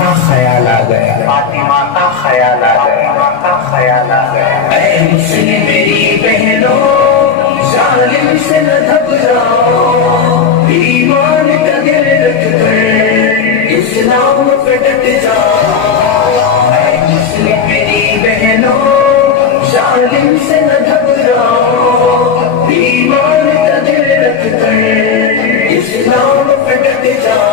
کا خیال آ گیا، فاطمہ کا خیال آ گیا، فاطمہ کا خیال آ گیا۔ اے مسلم میری بہنوں، ظالم سے نہ گھبراؤ، ایمان کا دل رکھ کر اسلام پہ ڈٹ جاؤ۔ اے مسلم میری بہنوں، ظالم سے نہ گھبراؤ، ایمان کا دل رکھ کر اسلام پہ ڈٹ جاؤ۔